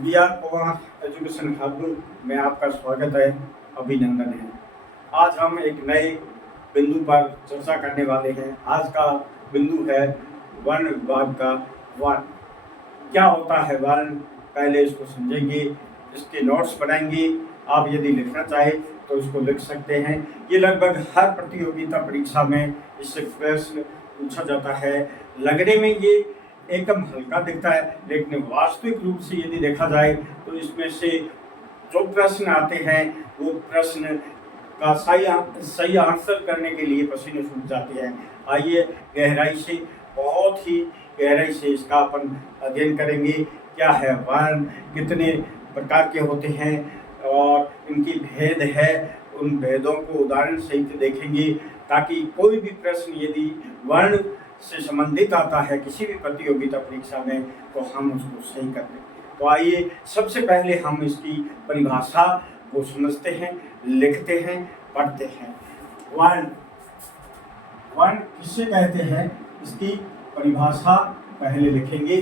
B R Pawar education hub में आपका स्वागत है, अभिनंदन है। आज हम एक नए बिंदु पर चर्चा करने वाले हैं। आज का बिंदु है वर्ण विभाग का वर्ण। क्या होता है वर्ण, पहले इसको समझेंगे, इसके नोट्स बनाएंगे। आप यदि लिखना चाहें तो इसको लिख सकते हैं। ये लगभग हर प्रतियोगिता परीक्षा में इससे प्रश्न पूछा जाता है। लगने में ये एकदम हल्का दिखता है, लेकिन वास्तविक रूप से यदि देखा जाए तो इसमें से जो प्रश्न आते हैं वो प्रश्न का सही आंसर करने के लिए पसीने छूट जाते हैं। आइए गहराई से, बहुत ही गहराई से इसका अपन अध्ययन करेंगे। क्या है वर्ण, कितने प्रकार के होते हैं और इनकी भेद है, उन भेदों को उदाहरण सहित देखेंगे, ताकि कोई भी प्रश्न यदि वर्ण से संबंधित आता है किसी भी प्रतियोगिता परीक्षा में तो हम उसको सही कर दें। तो आइए सबसे पहले हम इसकी परिभाषा को समझते हैं, लिखते हैं, पढ़ते हैं। वर्ण, वर्ण किसे कहते हैं, इसकी परिभाषा पहले लिखेंगे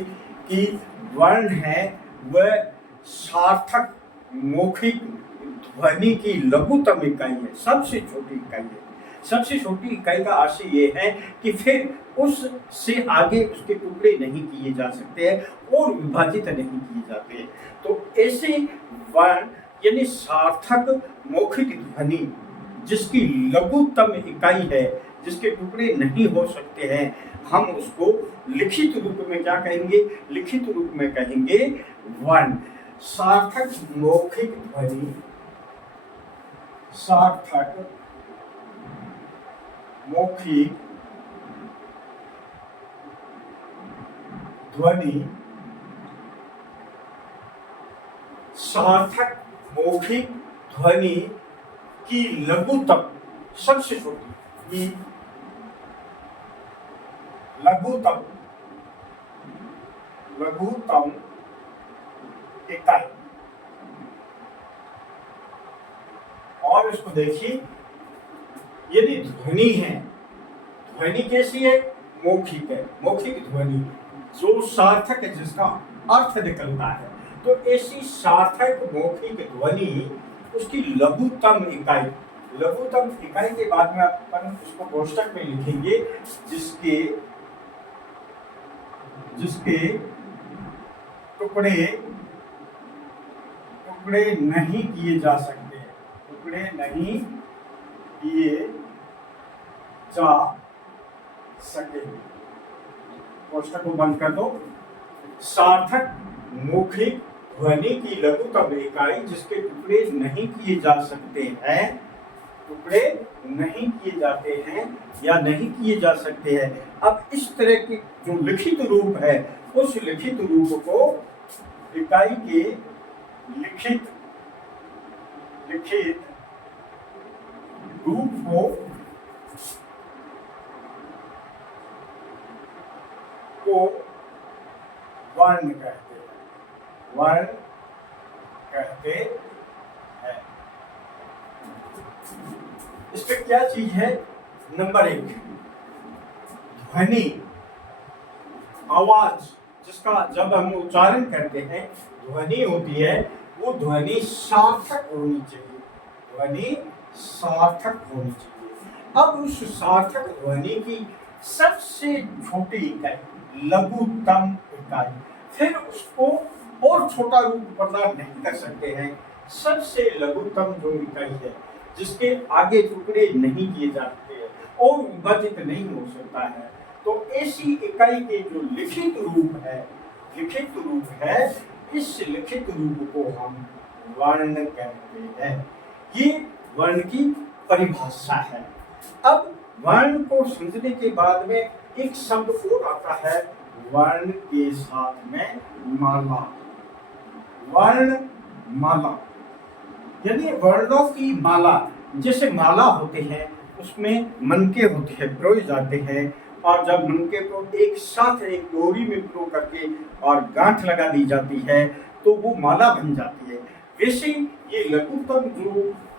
कि वर्ण है वह सार्थक मौखिक ध्वनि की लघुतम इकाई है, सबसे छोटी इकाई है। सबसे छोटी इकाई का आशय ये है कि फिर उससे आगे उसके टुकड़े नहीं किए जा सकते हैं और विभाजित नहीं किए जाते हैं। तो ऐसे वर्ण यानी सार्थक मौखिक ध्वनि जिसकी लघुतम इकाई है, जिसके टुकड़े नहीं हो सकते हैं, हम उसको लिखित रूप में क्या कहेंगे, लिखित रूप में कहेंगे वर्ण। सार्थक मौखिक ध्वनि, सार्थक मौखिक ध्वनि, सार्थक मौखिक ध्वनि की लघुतम, सबसे छोटी की लघुतम इकाई। और इसको देखिए, यदि ध्वनि है, ध्वनि कैसी है, मौखिक है। मौखिक ध्वनि जो सार्थक है, जिसका अर्थ निकलता है, तो ऐसी सार्थक मौखिक ध्वनि उसकी लघुतम इकाई। लघुतम इकाई के बाद में अपन उसको कोष्टक में लिखेंगे, जिसके टुकड़े नहीं किए जा सकते, टुकड़े नहीं किए जा सके। कोष्टक को बंद कर दो। सार्थक मौखिक ध्वनि की लघुतम इकाई जिसके टुकड़े नहीं किए जा सकते हैं, टुकड़े नहीं किए जाते हैं या नहीं किए जा सकते हैं। अब इस तरह की जो लिखित रूप है, उस लिखित रूप को इकाई के लिखित रूप को वर्ण कहते हैं, वर्ण कहते हैं। इस पे क्या चीज है, नंबर 1 ध्वनि, आवाज, जिसका जब हम उच्चारण करते हैं ध्वनि होती है, वो ध्वनि सार्थक होनी चाहिए, ध्वनि सार्थक होनी चाहिए। अब उस सार्थक ध्वनि की सबसे छोटी इकाई, लघुतम इकाई, फिर उसको और छोटा रूप प्रदान नहीं कर सकते हैं। सबसे लघुतम जो इकाई है, जिसके आगे टुकड़े नहीं किए जाते हैं और विभाजित नहीं हो सकता है, तो ऐसी इकाई के जो लिखित रूप है, इस लिखित रूप को हम वर्ण कहते हैं। ये वर्ण की परिभाषा है। अब वर्ण को समझने के बाद में एक शब्द और आता है वर्ण के साथ में माला, वर्णमाला। यदि वर्णों की माला, जैसे माला होते हैं उसमें मनके होते हैं, पिरोए जाते हैं, और जब मनके को एक साथ एक डोरी में पिरो करके और गांठ लगा दी जाती है तो वो माला बन जाती है। वैसे ये लघुतम जो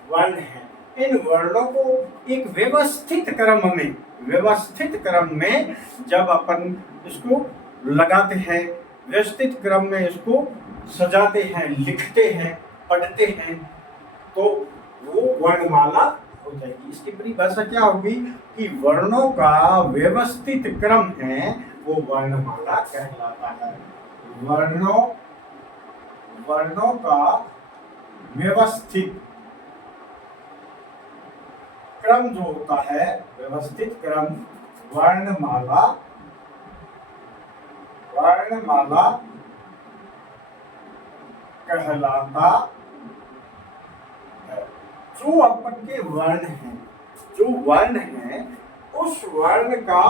वर्ण है, इन वर्णों को एक व्यवस्थित क्रम में जब अपन इसको लगाते हैं, व्यवस्थित क्रम में इसको सजाते हैं, लिखते हैं, पढ़ते हैं, तो वो वर्णमाला हो जाएगी। इसकी परिभाषा क्या होगी कि वर्णों का व्यवस्थित क्रम है वो वर्णमाला कहलाता है। वर्णों का व्यवस्थित क्रम जो होता है, व्यवस्थित क्रम वर्णमाला कहलाता है। जो अपन के वर्ण हैं, उस वर्ण का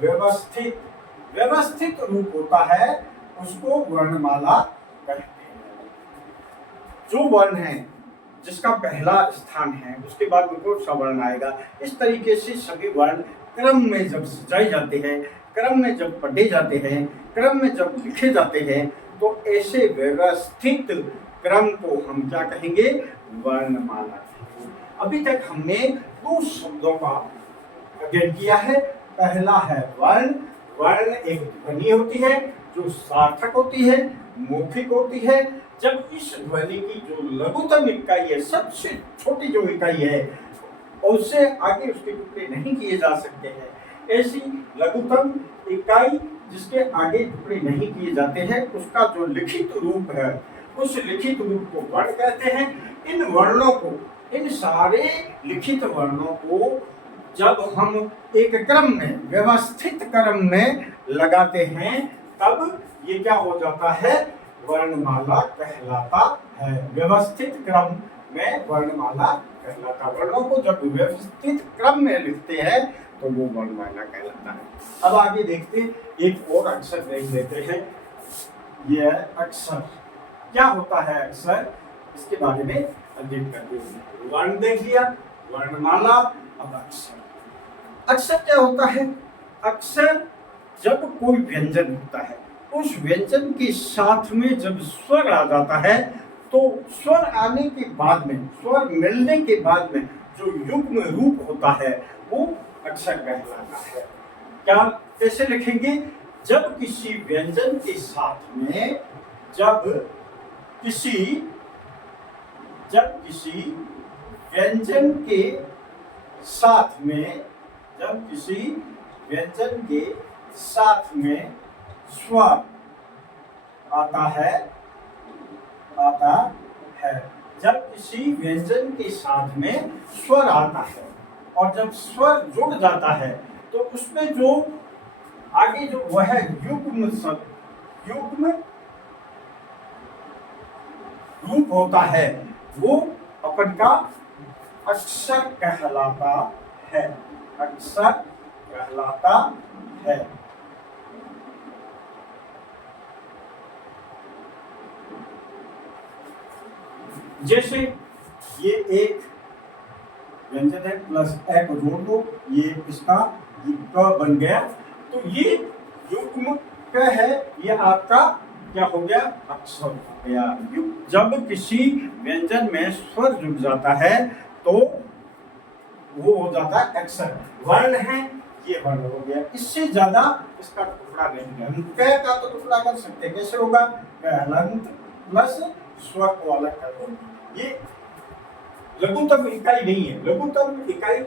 व्यवस्थित रूप होता है, उसको वर्णमाला कहते हैं। जो वर्ण है जिसका पहला स्थान है, उसके बाद में कौन सा वर्ण आएगा, इस तरीके से सभी वर्ण क्रम में जब सजाए जाते हैं, क्रम में जब पढ़े जाते हैं, क्रम में जब लिखे जाते हैं, तो ऐसे व्यवस्थित क्रम को हम क्या कहेंगे, वर्णमाला कहेंगे। अभी तक हमने दो शब्दों का अध्ययन किया है। पहला है वर्ण एक ध्वनि होती है जो सार्थक होती है, मौखिक होती है। जब इस ध्वनि की जो लघुतम इकाई है, सबसे छोटी जो इकाई है, उससे आगे उसके टुकड़े नहीं किए जा सकते हैं, ऐसी लघुतम इकाई जिसके आगे टुकड़े नहीं किए जाते हैं, उसका जो लिखित रूप है, उस लिखित रूप को वर्ण कहते हैं। इन वर्णों को, इन सारे लिखित वर्णों को जब हम एक क्रम में, व्यवस्थित क्रम में लगाते हैं, तब ये क्या हो जाता है, वर्णमाला कहलाता है। व्यवस्थित क्रम में वर्णमाला कहलाता। वर्णों को जब व्यवस्थित क्रम में लिखते हैं तो वो वर्णमाला कहलाता है। अब आगे देखते हैं, एक और अक्षर देख लेते हैं। यह अक्षर क्या होता है, अक्षर, इसके बारे में अध्ययन करते हैं। वर्ण देख लिया, वर्णमाला, अब अक्षर क्या होता है। अक्षर जब कोई व्यंजन होता है, उस व्यंजन के साथ में जब स्वर आ जाता है, तो स्वर आने के बाद में, स्वर मिलने के बाद में जो युग्म रूप होता है वो अक्षर कहलाता है। क्या, कैसे लिखेंगे, जब किसी व्यंजन के साथ में, जब किसी व्यंजन के साथ में, जब किसी व्यंजन के साथ में स्वर आता है, जब किसी व्यंजन के साथ में स्वर आता है और जब स्वर जुड़ जाता है, तो उसमें जो आगे जो वह युग्म रूप होता है, वो अपन का अक्षर कहलाता है। अक्षर कहलाता है। जैसे ये एक व्यंजन है, प्लस ए को जोड़ दो, ये इसका क बन गया, तो ये युग्म क है, ये आपका क्या हो गया, अक्षर हो गया। जब किसी व्यंजन में स्वर जुड़ जाता है तो वो हो जाता है अक्षर। वर्ण है, ये वर्ण हो गया, इससे ज्यादा इसका टुकड़ा नहीं है। हम क का तो टुकड़ा कर सकते हैं, कैसे होगा, हलंत प्लस स्वर को अलग कर दो। ये लघुतम इकाई नहीं है, लघुतम इकाई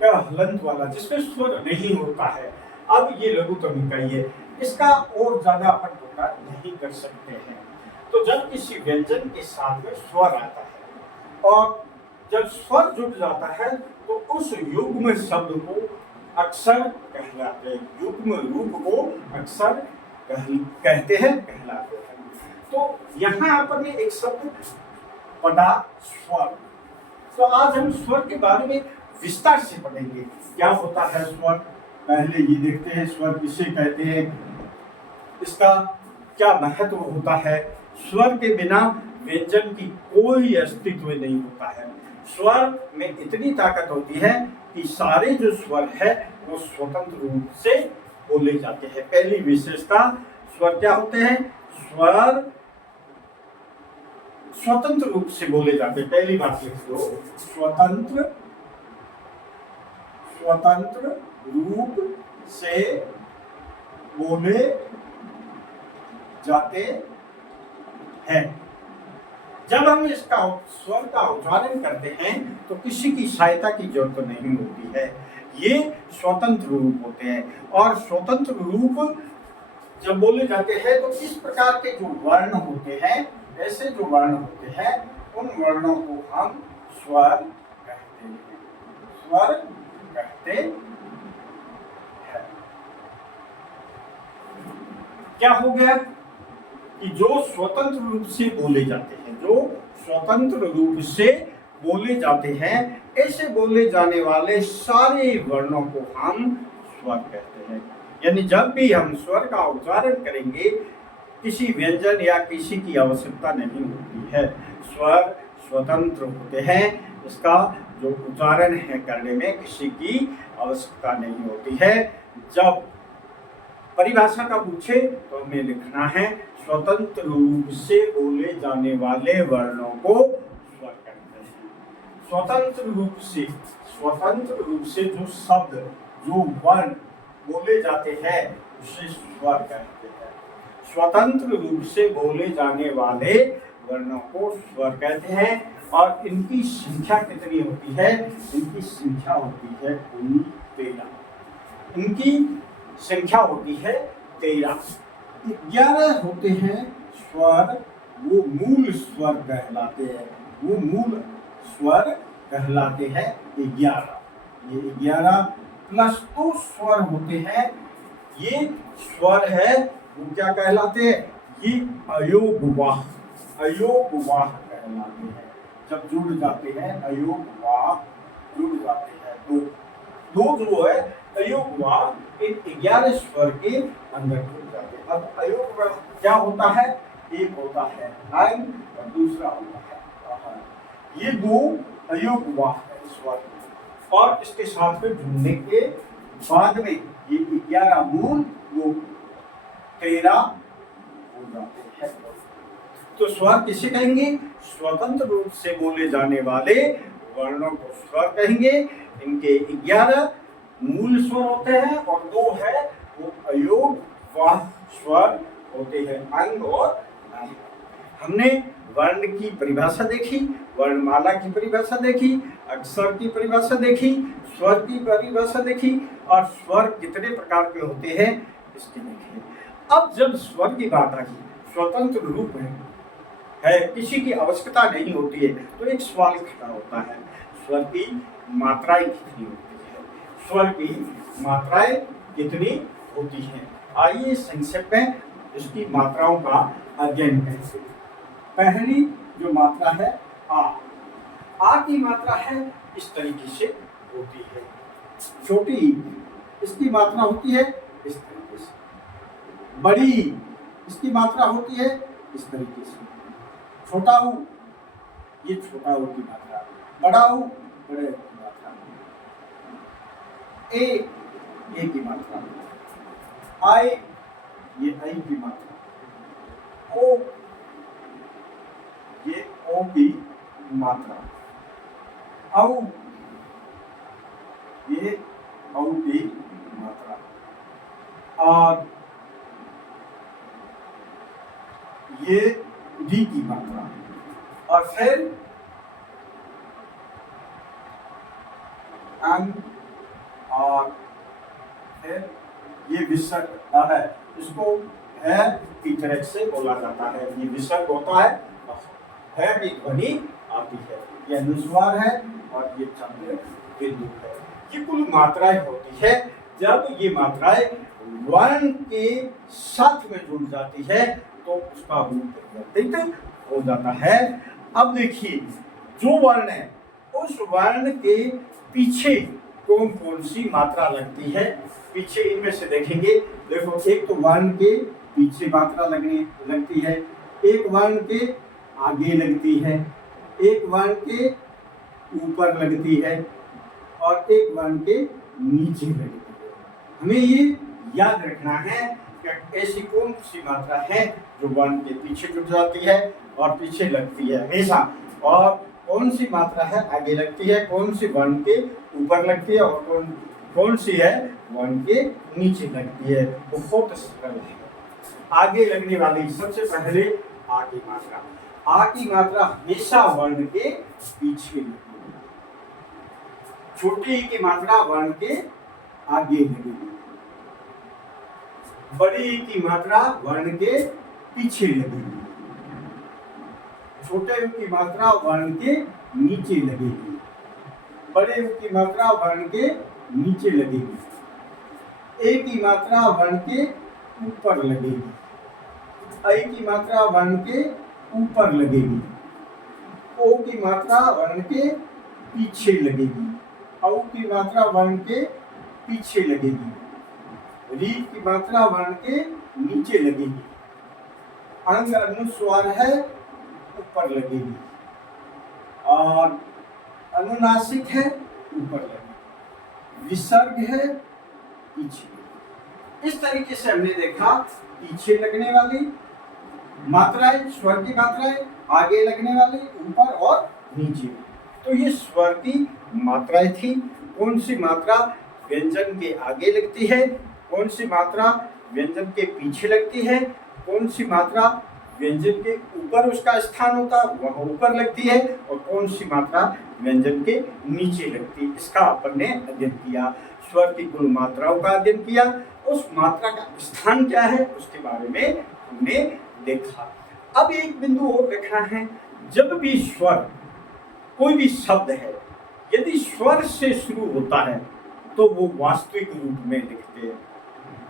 का हलंत वाला जिसमें स्वर नहीं होता है। अब ये लघुतम इकाई है, इसका और ज्यादा अपन टुकड़ा नहीं कर सकते हैं। तो जब किसी व्यंजन के साथ में स्वर आता है और जब स्वर जुड़ जाता है, तो उस युग्म शब्द को अक्षर कहलाते हैं। युग्म रूप को अक्षर कहते हैं, कहलाते हैं। तो यहाँ अपन ने एक शब्द पढ़ा, स्वर। तो आज हम स्वर के बारे में विस्तार से पढ़ेंगे। क्या होता है स्वर, पहले ये देखते हैं स्वर किसे कहते हैं, इसका क्या महत्व होता है। स्वर के बिना व्यंजन की कोई अस्तित्व नहीं होता है। स्वर में इतनी ताकत होती है कि सारे जो स्वर है वो स्वतंत्र रूप से बोले जाते हैं। पहली विशेषता, स्वर क्या होते हैं, स्वर स्वतंत्र रूप से बोले जाते हैं। पहली बात लिख दो, स्वतंत्र रूप से बोले जाते है। जब हम इसका स्वर का उच्चारण करते हैं तो किसी की सहायता की जरूरत नहीं होती है, ये स्वतंत्र रूप होते हैं। और स्वतंत्र रूप जब बोले जाते हैं तो इस प्रकार के जो वर्ण होते हैं, ऐसे जो वर्ण होते हैं, उन वर्णों को हम स्वर कहते हैं, स्वर कहते हैं। क्या हो गया कि जो स्वतंत्र रूप से बोले जाते हैं, जो स्वतंत्र रूप से बोले जाते हैं, ऐसे बोले जाने वाले सारे वर्णों को हम स्वर कहते हैं। यानी जब भी हम स्वर का उच्चारण करेंगे, किसी व्यंजन या किसी की आवश्यकता नहीं होती है, स्वर स्वतंत्र होते हैं, इसका जो उच्चारण है करने में किसी की आवश्यकता नहीं होती है। जब परिभाषा का पूछे तो हमें लिखना है स्वतंत्र रूप से बोले जाने वाले वर्णों को स्वर कहते हैं। स्वतंत्र रूप से जो शब्द, जो वर्ण बोले जाते हैं उसे स्वर कहते हैं। स्वतंत्र रूप से बोले जाने वाले वर्णों को स्वर कहते हैं। और इनकी संख्या कितनी होती है? इनकी संख्या होती है कुल 13। इनकी संख्या होती है 13। 11 होते हैं स्वर, वो मूल स्वर कहलाते हैं, वो मूल स्वर कहलाते हैं 11। ये 11 प्लस 2 स्वर होते हैं, ये स्वर है, वो क्या कहलाते हैं? ये अयोगवाह, अयोगवाह कहलाते हैं। जब जुड़ जाते हैं अयोगवाह, जुड़ जाते हैं दो जो है अयोगवाह इन 11 स्वर के अंदर जुड़ जाते हैं। अब अयोगवाह क्या होता है? एक होता है अंग और दूसरा होता है आहर। ये दो अयोगवाह है स्वर, और इसके साथ में जुड़ने के बाद में ये 11 मूल वो 13 हो जाते हैं। तो स्वर किसे कहेंगे? स्वतंत्र रूप से बोले जाने वाले वर्णों को स्वर कहेंगे। इनके 11 मूल स्वर होते हैं और 2 है वो अयोगवाह स्वर होते हैं, अंग और आहर। हमने वर्ण की परिभाषा देखी, वर्णमाला की परिभाषा देखी, अक्षर की परिभाषा देखी, स्वर की परिभाषा देखी, और स्वर कितने प्रकार के होते हैं इसकी देखी। अब जब स्वर की बात आई, स्वतंत्र रूप है, किसी की आवश्यकता नहीं होती है, तो एक सवाल खड़ा होता है, स्वर की मात्राएं कितनी होती है? स्वर की मात्राएं कितनी होती हैं? आइए संक्षेप में इसकी मात्राओं का अध्ययन करें। पहली जो मात्रा है आ की मात्रा है इस तरीके से होती है, छोटी इसकी मात्रा होती है इस तरीके से, बड़ी इसकी मात्रा होती है इस तरीके से, छोटा ऊ ये छोटा ऊ की मात्रा, बड़ा ऊ बड़े की मात्रा, ए की मात्रा, आई ये आई की मात्रा, ओ ये ओ की मात्रा, औ ये औ की मात्रा, और ये डी की मात्रा, और फिर अंग, और फिर ये विसर्ग है, इसको है की तरह से बोला जाता है। ये विसर्ग होता है की ध्वनि आती है, ये अनुस्वार है और ये चंद्र बिंदु है। ये कुल मात्राएं होती है। जब ये मात्राएं वर्ण के साथ में जुड़ जाती है तो उसका रूप परिवर्तित हो जाता है। अब देखिए, जो वर्ण है उस वर्ण के पीछे कौन कौन सी मात्रा लगती है, पीछे इनमें से देखेंगे। देखो, एक तो वर्ण के पीछे मात्रा लगती है, एक वर्ण के आगे लगती है, एक वर्ण के ऊपर लगती है, और एक वर्ण के नीचे लगती है। हमें ये याद रखना है कि ऐसी कौन सी मात्रा है जो वर्ण के पीछे जुड़ जाती है और पीछे लगती है हमेशा, और कौन सी मात्रा है आगे लगती है, कौन सी वर्ण के ऊपर लगती है, और कौन सी है वर्ण के नीचे लगती है। बहुत सरल है। आगे लगने वाली सबसे पहले आ की मात्रा। आ की मात्रा हमेशा वर्ण के पीछे लगेगी। छोटे ई की मात्रा वर्ण के आगे लगेगी। बड़ी ई की मात्रा वर्ण के पीछे लगेगी। छोटे यू की मात्रा वर्ण के नीचे लगेगी। बड़े यू की मात्रा वर्ण के नीचे लगेगी। ए की मात्रा वर्ण के ऊपर लगेगी। ऐ की मात्रा वर्ण के ऊपर लगेगी। ओ की मात्रा वर्ण के पीछे लगेगी। औ की मात्रा वर्ण के पीछे लगेगी। री की मात्रा वर्ण के नीचे लगेगी। अंग अनुस्वार है, ऊपर लगेगी। और अनुनासिक है, ऊपर लगेगी। विसर्ग है, पीछे। इस तरीके से हमने देखा पीछे लगने वाली मात्राएं, स्वर की मात्राएं, आगे लगने वाली, ऊपर और नीचे। तो ये स्वर की मात्राएं थी। कौन सी मात्रा व्यंजन के आगे लगती है, कौन सी मात्रा व्यंजन के पीछे लगती है, कौन सी मात्रा व्यंजन के ऊपर उसका स्थान होता है वह ऊपर लगती है, और कौन सी मात्रा व्यंजन के नीचे लगती है, इसका अपन ने अध्ययन किया। स्वर की कुल मात्राओं का अध्ययन किया। उस मात्रा का स्थान क्या है उसके बारे में हमने देखा। अब एक बिंदु और देखना है, जब भी स्वर, कोई भी शब्द है, यदि स्वर से शुरू होता है तो वो वास्तविक रूप में लिखते हैं।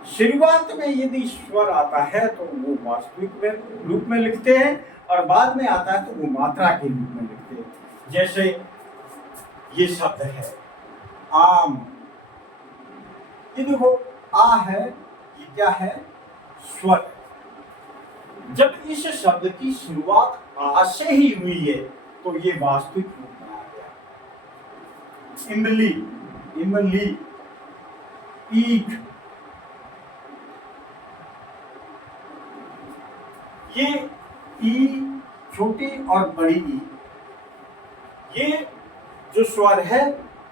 शुरुआत में यदि स्वर आता है तो वो वास्तविक रूप में लिखते हैं, और बाद में आता है तो वो मात्रा के रूप में लिखते हैं। जैसे ये शब्द है आम, ये देखो आ है, ये क्या है, स्वर। जब इस शब्द की शुरुआत आ से ही हुई है तो ये वास्तविक रूप में आ गया। इमली, इमली, ईख, ये ई छोटी और बड़ी ई, ये जो स्वर है,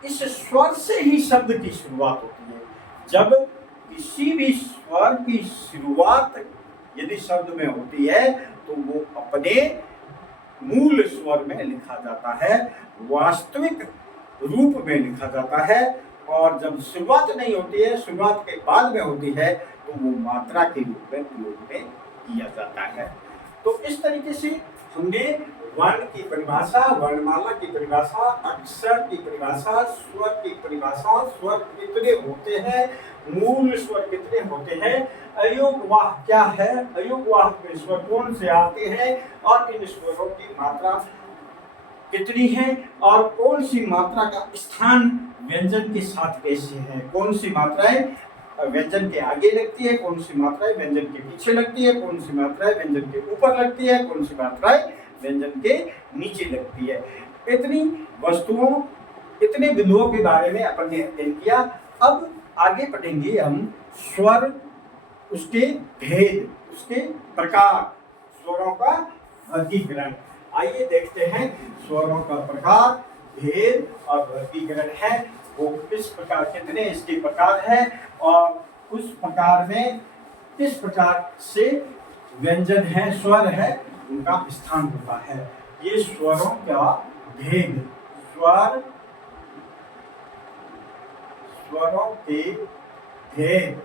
इस स्वर से ही शब्द की शुरुआत होती है। जब किसी भी स्वर की शुरुआत यदि शब्द में होती है तो वो अपने मूल स्वर में लिखा जाता है, वास्तविक रूप में लिखा जाता है। और जब शुरुआत नहीं होती है, शुरुआत के बाद में होती है, तो वो मात्रा के रूप में प्रयोग में किया जाता है। तो इस तरीके से हमने वर्ण की परिभाषा, वर्णमाला की परिभाषा, अक्षर की परिभाषा, स्वर की परिभाषा, स्वर कितने होते हैं, मूल स्वर कितने होते हैं, अयोगवाह क्या है, अयोगवाह में स्वर कौन से आते हैं, और इन स्वरों की मात्रा कितनी है, और कौन सी मात्रा का स्थान व्यंजन के साथ कैसे है, कौन सी मात्राएं व्यंजन के आगे लगती है, कौन सी मात्राएं व्यंजन के पीछे लगती है, कौन सी मात्राएं व्यंजन के ऊपर लगती है, कौन सी मात्राएं व्यंजन के नीचे लगती है। इतनी वस्तुओं, इतने बिंदुओं के बारे में अपन ने अध्ययन किया। अब आगे बढ़ेंगे हम स्वर, उसके भेद, उसके प्रकार, स्वरों का वर्गीकरण। आइए देखते हैं स्वरों का प्रकार, भेद और वर्गीकरण है वो किस प्रकार, कितने इसके प्रकार है, और उस प्रकार में किस प्रकार से व्यंजन है, स्वर है, उनका स्थान होता है। ये स्वरों का भेद, स्वरों के भेद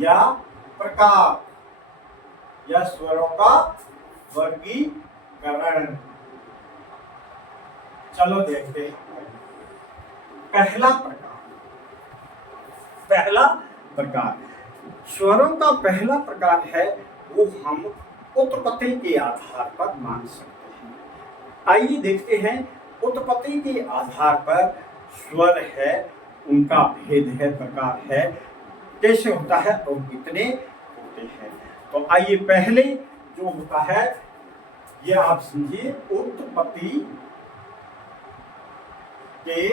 या प्रकार या स्वरों का वर्गीकरण। चलो देखते हैं। पहला प्रकार स्वरों का पहला प्रकार है वो हम उत्पत्ति के आधार पर मान सकते हैं। आइए देखते हैं उत्पत्ति के आधार पर स्वर है, उनका भेद है, प्रकार है, कैसे होता है और कितने होते हैं। तो आइए पहले जो होता है ये आप समझिए, उत्पत्ति के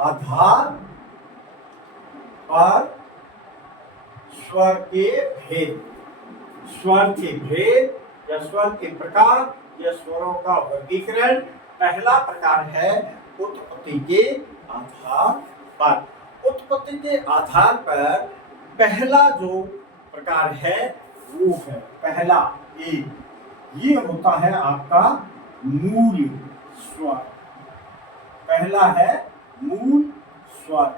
आधार पर स्वर के भेद, स्वर के भेद या स्वर के प्रकार या स्वरों का वर्गीकरण। पहला प्रकार है उत्पत्ति के आधार पर। उत्पत्ति के आधार पर पहला जो प्रकार है वो है पहला ए, ये होता है आपका मूल स्वर। पहला है मूल स्वर।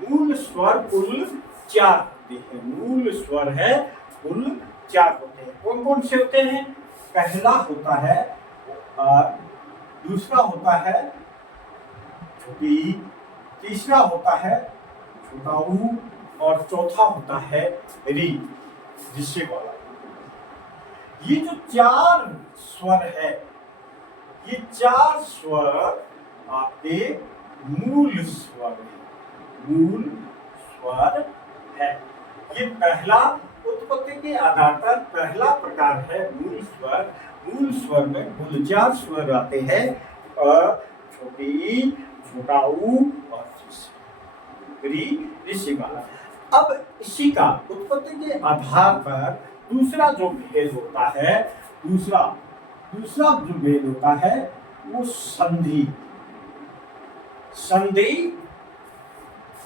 मूल स्वर कुल 4 होते हैं। मूल स्वर है कुल 4 होते हैं। कौन कौन से होते हैं? पहला होता है दूसरा होता है छोटी, तीसरा होता है छोटा ऊ, और चौथा होता है री, जिससे वाला। ये जो 4 स्वर है, ये 4 स्वर आपके मूल स्वर है। मूल स्वर है। ये पहला उत्पत्ति के आधार पर पहला प्रकार है मूल स्वर। मूल स्वर में कुल 4 स्वर आते हैं, छोटी ई, छोटा ऊ और री, ऋषि वाला। अब इसी का उत्पत्ति के आधार पर दूसरा जो भेद होता है, दूसरा जो भेद होता है वो संधि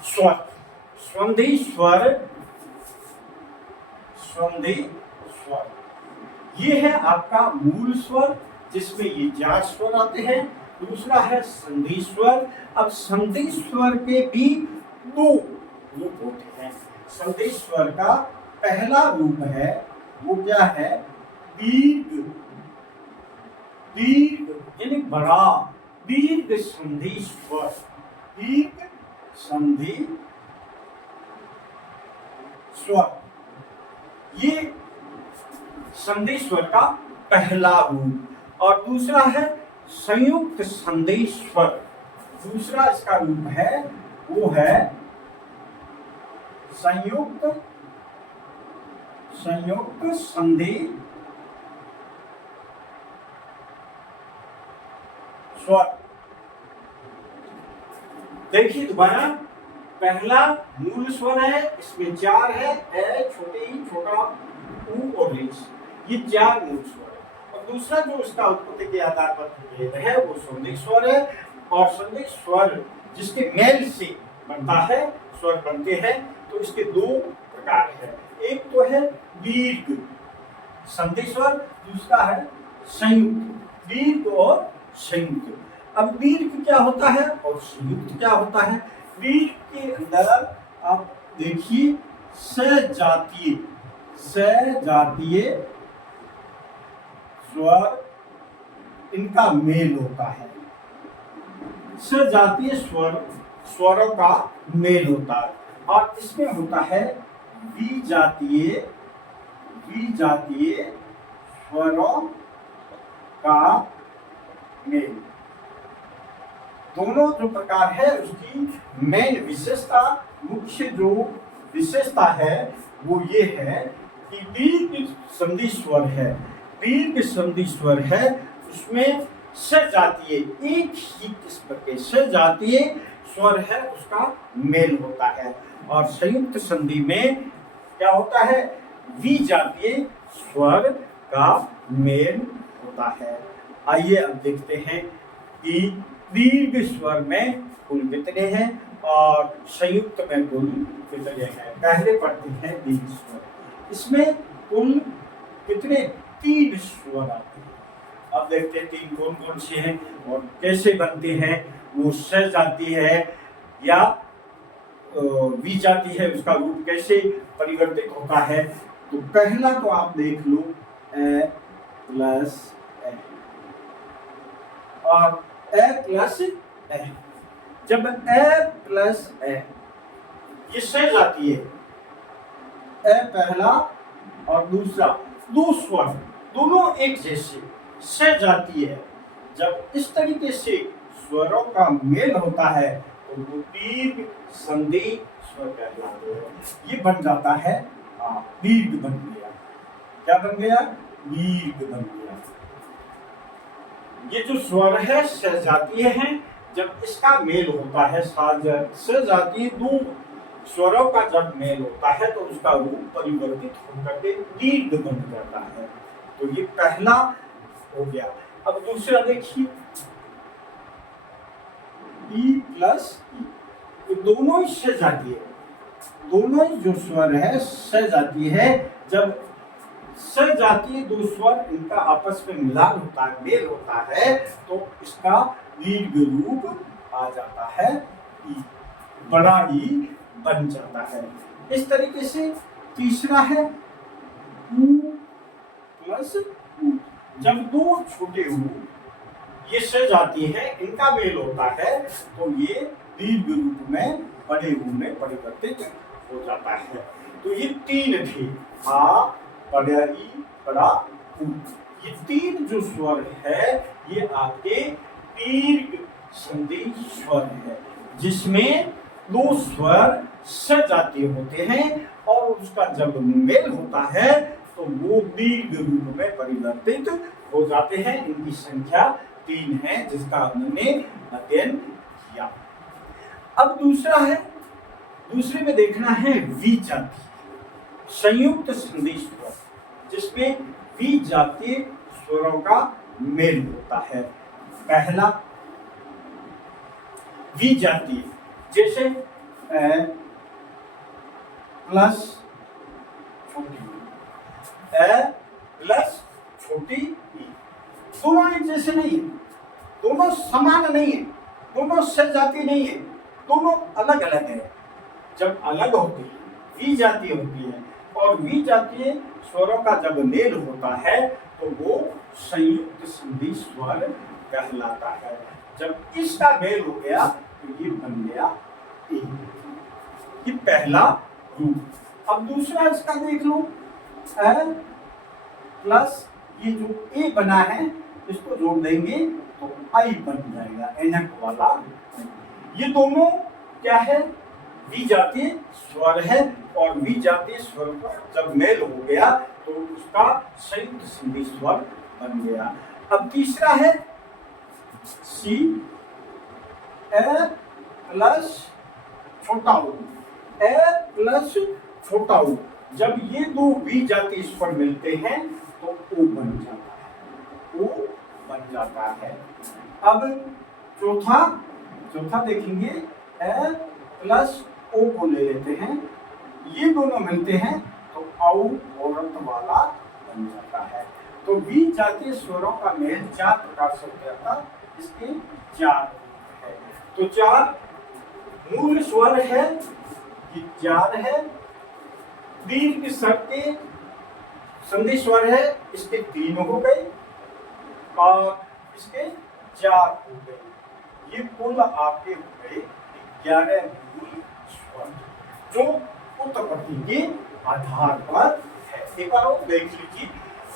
स्वर। संधि स्वर ये है आपका मूल स्वर, जिसमें ये 4 स्वर आते हैं। दूसरा है संधि स्वर। अब संधि स्वर के भी 2 रूप होते हैं। संधि स्वर का पहला रूप है वो क्या है? दीर्घ यानी बड़ा, दीर्घ संधि स्वर। दीर्घ संधि स्वर ये संधि स्वर का पहला रूप। और दूसरा है संयुक्त संधि स्वर। दूसरा इसका रूप है वो है संयुक्त संधि स्वर। देखिए दोबारा, पहला मूल स्वर है, इसमें 4 है, ए, छोटे ई, छोटा ऊ और रीस, ये 4 मूल स्वर है। और दूसरा जो इसका उत्पत्ति के आधार पर भेद है वो संधि स्वर है। और संधि स्वर जिसके मेल से बनता है, स्वर बनते हैं, तो इसके 2 प्रकार है। एक तो है दीर्घ संधि स्वर, दूसरा है संयुक्त। दीर्घ और संयुक्त। अब दीर्घ क्या होता है और संयुक्त क्या होता है? दीर्घ के अंदर आप देखिए सजातीय स्वर, इनका मेल होता है। सजातीय स्वरों का मेल होता है। और इसमें होता है विजातीय स्वरों का मेल। दोनों जो प्रकार है उसकी मेन विशेषता, मुख्य जो विशेषता है वो ये है कि दीर्घ संधि स्वर है। दीर्घ संधि स्वर है, उसमें सजातीय, एक ही किस्म के सजातीय स्वर है, उसका मेल होता है। और संयुक्त संधि में क्या होता है? विजातीय स्वर का मेल होता है। आइए अब देखते हैं कि दीर्घ स्वर में कुल कितने हैं और संयुक्त में कुल कितने हैं। पहले पढ़ते हैं दीर्घ स्वर। इसमें कुल कितने? 3 स्वर आते हैं। अब देखते हैं 3 कौन कौन से हैं और कैसे बनते हैं। वो सजातीय है या विजातीय है, उसका रूप कैसे परिवर्तित होता है। तो पहला तो आप देख लो ए प्लस ए, और ए प्लस ए। जब ए प्लस ए ये सजातीय है, ए पहला और दूसरा, 2 स्वर दोनों एक जैसे सजातीय है। जब इस तरीके से स्वरों का मेल होता है तो वो दीर्घ संधि स्वर कहलाते हैं। ये बन जाता है दीर्घ बन गया। क्या बन गया? दीर्घ बन गया। ये जो स्वर है सजातीय है, जब इसका मेल होता है सजातीय 2 स्वरों का जब मेल होता है तो उसका रूप परिवर्तित होकर के दीर्घ बन जाता है। तो ये पहला हो गया। अब दूसरा देखिए, ई प्लस ई, ये दोनों ही सजातीय है। दोनों ही जो स्वर है सजातीय है। जब सजातीय दो स्वर इनका आपस में मिलान होता है, मेल होता है, तो इसका दीर्घ रूप आ जाता है ई, बड़ा ई बन जाता है। इस तरीके से तीसरा है ऊ प्लस ऊ। जब दो छोटे ऊ ये सजाती है, इनका मेल होता है, तो ये दीर्घ रूप में बड़े ऊ में परिवर्तित हो जाता है। तो ये तीन थे, आ बड़ा ई बड़ा ऊ। ये तीन जो स्वर है ये आपके दीर्घ संधि स्वर है, जिसमें दो स्वर सजातीय होते हैं और उसका जब मेल होता है तो वो दीर्घ रूप में परिवर्तित हो जाते हैं। इनकी संख्या 3 है, जिसका हमने अध्ययन किया। अब दूसरा है, दूसरे में देखना है विजातीय संयुक्त संधि स्वर, जिसमें विजातीय स्वरों का मेल होता है। पहला विजातीय, जैसे प्लस छोटी प्लस छोटी ई, दोनों एक जैसे नहीं है, दोनों समान नहीं है, दोनों सजातीय नहीं है, दोनों अलग अलग है। जब अलग होती है विजातीय होती है, और विजातीय स्वरों का जब मेल होता है तो वो संयुक्त संधि स्वर कहलाता है। जब इसका मेल हो गया तो ये बन गया ए, ये पहला रूप। अब दूसरा इसका देख लो, प्लस ये जो ए बना है इसको जोड़ देंगे तो आई बन जाएगा, एनक वाला। ये दोनों क्या है, विजातीय स्वर है, और विजातीय स्वर पर जब मेल हो गया तो उसका संयुक्त संधि स्वर बन गया। अब तीसरा है सी ए प्लस छोटा ऊ, ए प्लस छोटा ऊ। जब ये दो विजातीय स्वर मिलते हैं तो ओ बन जाता है, ओ बन जाता है। अब चौथा देखेंगे, ए प्लस ओ को ले लेते हैं, ये दोनों मिलते हैं तो औ औरत वाला बन जाता है। तो विजातीय स्वरों का मेल 4 प्रकार से होता था, इसके 4 है। तो 4 मूल स्वर है, ये 4 है। दीर्घ के संधि स्वर है, इसके 3 हो गए और इसके 4 हो गए। ये कुल आपके हो गए 11 मूल स्वर, जो उत्पत्ति के आधार पर है। एक बार और देख लीजिए,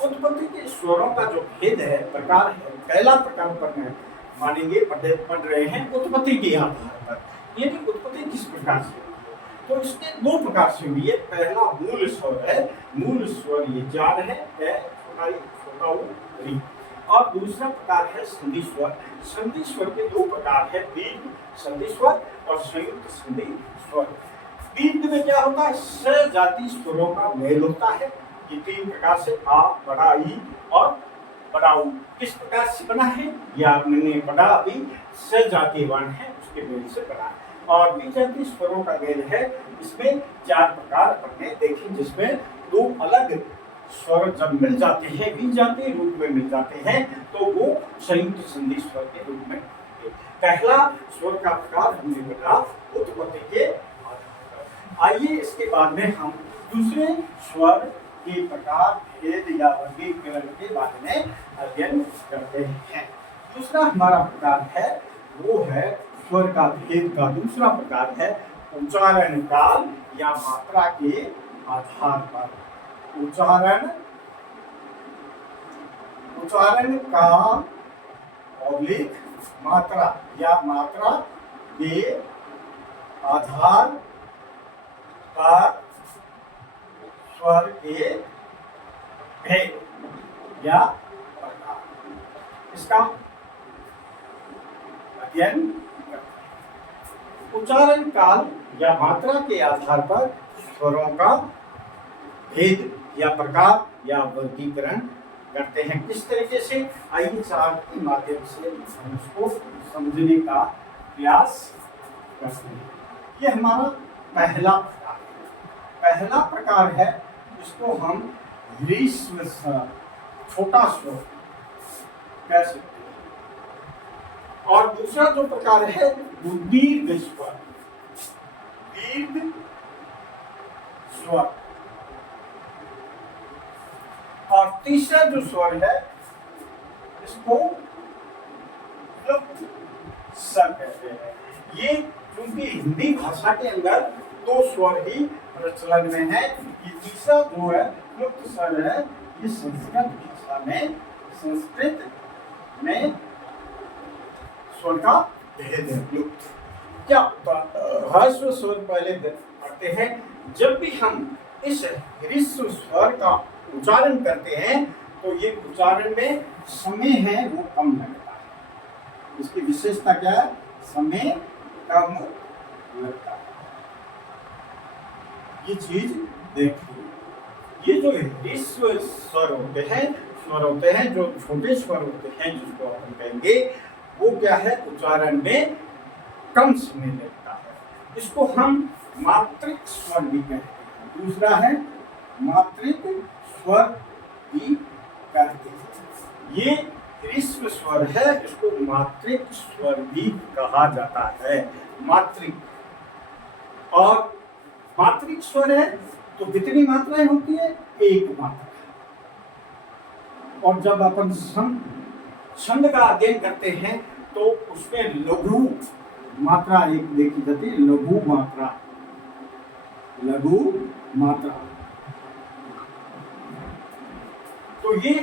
उत्पत्ति के स्वरों का जो भेद है, प्रकार है, पहला प्रकार पर मानेंगे, पढ़ रहे हैं उत्पत्ति के आधार पर, यानी उत्पत्ति किस प्रकार से हुई है। तो इसके 2 प्रकार से हुई है। पहला मूल स्वर है, मूल स्वर ये 4 है, छोटा ई, छोटा ऊ, री। और दूसरा प्रकार है संधि स्वर। संधि स्वर के 2 प्रकार है, दीर्घ संधि स्वर और संयुक्त संधि स्वर। दीर्घ में क्या होता है, सजातीय स्वरों का मेल होता है। ये 3 प्रकार से, आ बड़ा ई और बड़ा ऊ। किस प्रकार से बना है, या आपने पढ़ा अभी, सजातीय वर्ण है उसके मेल से बना है। और विजातीय स्वरों का मेल है, इसमें 4 प्रकार अपने देखें, जिसमें 2 अलग स्वर जब मिल जाते हैं, विजातीय रूप में मिल जाते हैं, तो वो संयुक्त संधि स्वर के रूप में। पहला स्वर का प्रकार हमने पढ़ा उत्पत्ति के आधार पर। आइए इसके बाद में हम दूसरे स्वर के प्रकार, भेद या वर्गीकरण के बारे में अध्ययन करते हैं। दूसरा हमारा प्रकार है, वो है स्वर का भेद का दूसरा प्रकार है उच्चारण काल या मात्रा के आधार पर। उच्चारण काल और मात्रा या मात्रा के आधार पर स्वर के भेद या प्रकार, इसका अध्ययन करते हैं। उच्चारण काल या मात्रा के आधार पर स्वरों का भेद या प्रकार या वर्गीकरण करते हैं। किस तरीके से, आइए चार्ट के माध्यम से हम उसको समझने का प्रयास करते हैं। ये हमारा पहला प्रकार है, इसको हम ह्रस्व स्वर, छोटा स्वर कह सकते हैं। और दूसरा जो प्रकार है वो दीर्घ स्वर, दीर्घ स्वर। और तीसरा जो स्वर है इसको लुप्त स्वर कहते हैं। ये क्योंकि हिंदी भाषा के अंदर दो स्वर ही प्रचलन में है, ये तीसरा जो है लुप्त स्वर है, ये संस्कृत भाषा में, संस्कृत में स्वर का भेद है लुप्त। क्या ह्रस्व स्वर पहले पढ़ते हैं। जब भी हम इस ह्रस्व स्वर का उच्चारण करते हैं तो ये उच्चारण में समय है वो कम लगता है। इसकी विशेषता क्या है? समय कम लगता है। ये चीज देखिए, ये जो ह्रस्व स्वर होते हैं जो छोटे स्वर होते हैं जिसको अपन कहेंगे, वो क्या है? उच्चारण में कम समय लगता है। इसको हम मात्रिक स्वर भी कहते हैं। दूसरा है मात्रिक स्वर भी कहते हैं। ये ह्रस्व स्वर है, इसको मात्रिक स्वर भी कहा जाता है। मात्रिक, और मात्रिक स्वर है तो कितनी मात्राएं होती है? एक मात्रा। और जब अपन छंद का अध्ययन करते हैं तो उसमें लघु मात्रा एक देखी जाती है, लघु मात्रा, लघु मात्रा। तो ये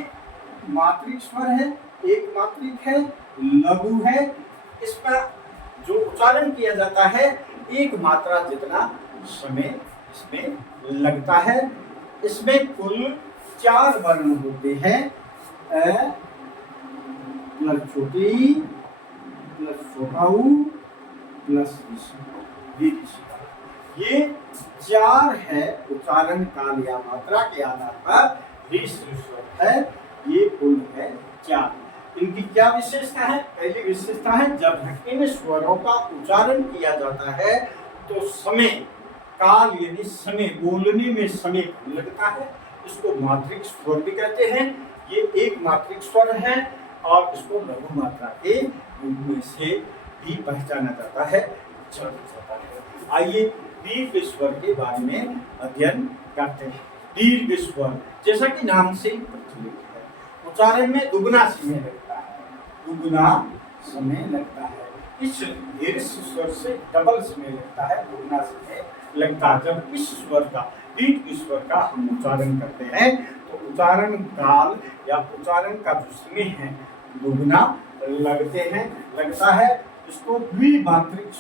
मात्रिक स्वर है, एक मात्रिक है, लघु है। इसका जो उच्चारण किया जाता है एक मात्रा जितना समय इसमें लगता है। इसमें कुल 4 वर्ण होते हैं, अ प्लस छोटी प्लस छोटा ऊ प्लस ये 4 है उच्चारण काल या मात्रा के आधार पर ह्रस्व स्वर है। ये कुल है 4। इनकी क्या विशेषता है? पहली विशेषता है जब इन स्वरों का उच्चारण किया जाता है तो समय काल यानी समय, बोलने में समय लगता है। इसको मात्रिक स्वर भी कहते हैं। ये एक मात्रिक स्वर है और इसको लघु मात्रा के रूप में से भी पहचाना जाता है, जाना जाता है। आइए दीर्घ स्वर के बारे में अध्ययन करते हैं। दीर्घ स्वर जैसा कि नाम से ही प्रचलित है, उच्चारण में दुगना समय लगता है, दुगना समय लगता है। इस ह्रस्व स्वर से डबल समय लगता है, दुगना समय लगता है। जब इस स्वर का, दीर्घ स्वर का हम उच्चारण करते हैं तो उच्चारण काल या उच्चारण का जो समय है दुगना लगता है। इसको द्विमात्रिक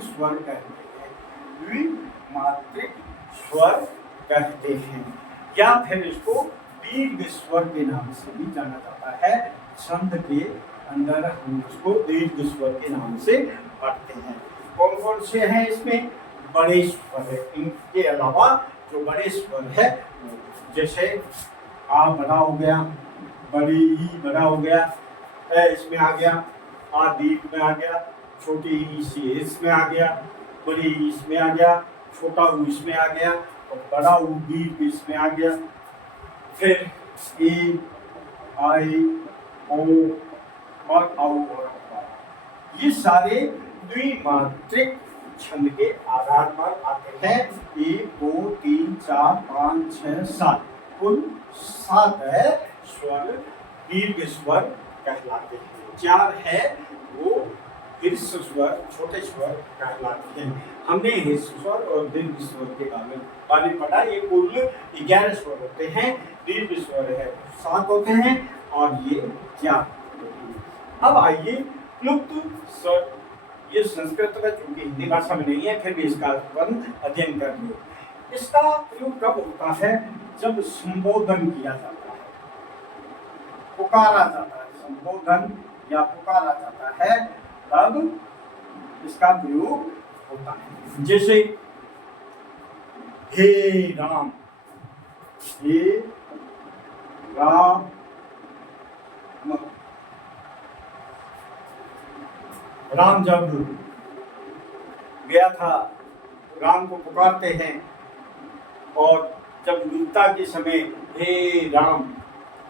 स्वर कहते हैं, द्विमात्रिक स्वर कहते हैं, या फिर इसको दीर्घ स्वर के नाम से भी जाना जाता है। छंद के अंदर हम इसको दीर्घ स्वर के नाम से पढ़ते हैं। कौन कौन से हैं इसमें? बड़े स्वर है। इनके अलावा जो बड़े स्वर है, जैसे आ बड़ा हो गया, बड़ी ई बड़ा हो गया, ए इसमें आ गया, आ दीर्घ में आ गया, छोटी ई सी इसमें आ गया, बड़ी ई इसमें आ गया, छोटा ऊ इसमें आ गया और बड़ा ऊ दीर्घ इसमें आ गया। फिर ए आई ओ और औ और ये सारे द्विमात्रिक छंद के आधार पर आते हैं। 1 2 3 4 5 6 7 कुल 7 है स्वर दीर्घ स्वर कहलाते हैं। 4 है वो ह्रस्व स्वर, छोटे स्वर कहलाते हैं। हमने ह्रस्व स्वर और दीर्घ स्वर के बारे में पढ़ा। ये कुल 11 स्वर होते हैं। दीर्घ स्वर है 7 होते हैं और ये 4। अब आइए लुप्त स्वर, ये संस्कृत में चूंकि हिंदी भाषा में नहीं है फिर भी इसका अध्ययन कर लो। इसका प्रयोग कब होता है? जब संबोधन किया जाता है, पुकारा जाता है, संबोधन या पुकारा जाता है, तब इसका प्रयोग होता है। जैसे हे राम, हे राम, राम जब गया था, राम को पुकारते हैं और जब गीता के समय हे राम,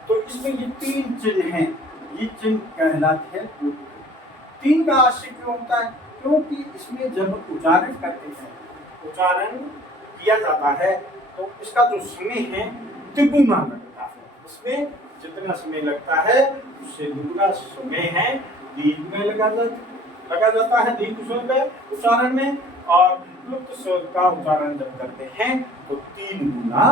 तो इसमें ये 3 चिन्ह हैं, ये चिन्ह कहलाते हैं लुप्त। 3 का आश्रय क्यों होता है? क्योंकि इसमें जब उच्चारण करते हैं, उच्चारण किया जाता है, तो इसका जो समय है तिगुना लगता है। इसमें जितना समय लगता है उससे दुगुना समय है दीर्घ में लगा जाता है, दीर्घ स्वर पे उच्चारण में, और लुप्त स्वर का उच्चारण जब करते हैं तो 3 गुना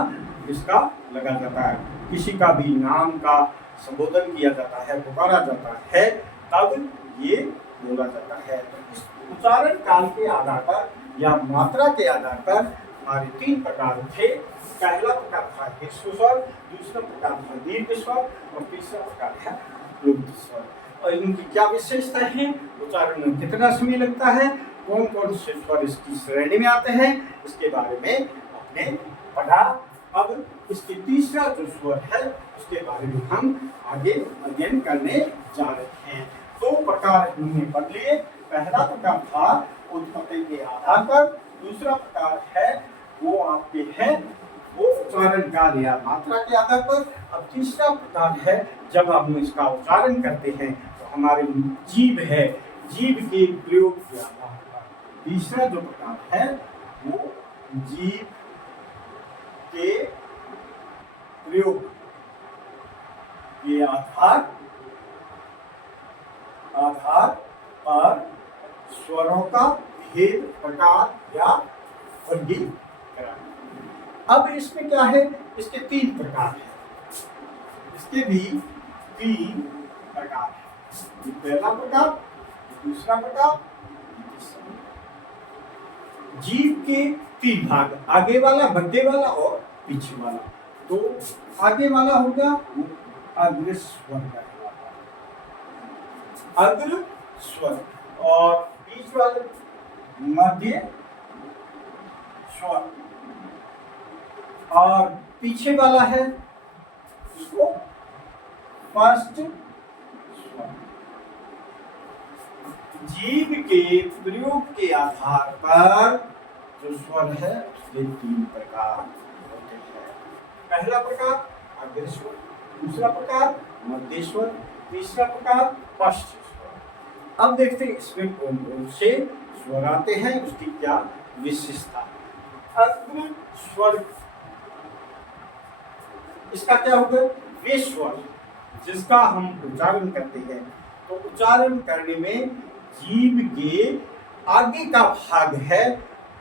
इसका लगा जाता है। किसी का भी नाम का संबोधन किया जाता है, पुकारा जाता है, तब ये बोला जाता है। तो इस उच्चारण काल के आधार पर या मात्रा के आधार पर हमारे 3 प्रकार थे। पहला प्रकार था ह्रस्व स्वर, दूसरा प्रकार था दीर्घ स्वर, और तीसरा प्रकार है लुप्त स्वर। और इनकी क्या विशेषता है, उच्चारण में कितना समय लगता है, कौन कौन से स्वर इसकी श्रेणी में आते हैं, इसके बारे में आपने पढ़ा। अब इसके तीसरा जो स्वर है उसके बारे में हम आगे अध्ययन करने जा रहे हैं। 2 प्रकार हमने पढ़ लिए। पहला प्रकार था उत्पत्ति के आधार पर, दूसरा प्रकार है वो आपके है वो उच्चारण काल या मात्रा के आधार पर। अब तीसरा प्रकार है जब हम इसका उच्चारण करते हैं तो हमारे जीभ है, जीभ के प्रयोग के आधार पर। तीसरा जो प्रकार है वो जीभ के प्रयोग के आधार पर स्वरों का भेद, प्रकार या वर्गीकरण। अब इसमें क्या है, इसके 3 प्रकार हैं, इसके भी 3 प्रकार हैं। पहला प्रकार, दूसरा प्रकार, तीसरा। जीभ के 3 भाग, आगे वाला, मध्य वाला और पीछे वाला। तो आगे वाला होगा वो अग्र स्वर कहलाता है, अग्र स्वर, और बीच वाले मध्य स्वर, और पीछे वाला है उसको फर्स्ट स्वर। जीभ के प्रयोग के आधार पर जो स्वर है उसके 3 प्रकार होते हैं। पहला प्रकार अग्र स्वर, दूसरा प्रकार मध्य स्वर, तीसरा प्रकार पश्च स्वर। अब देखते हैं इसमें कौन कौन से स्वर आते हैं, उसकी क्या विशेषता। अग्र स्वर, इसका क्या होगा, वे स्वर जिसका हम उच्चारण करते हैं, तो उच्चारण करने में जीभ के आगे का भाग है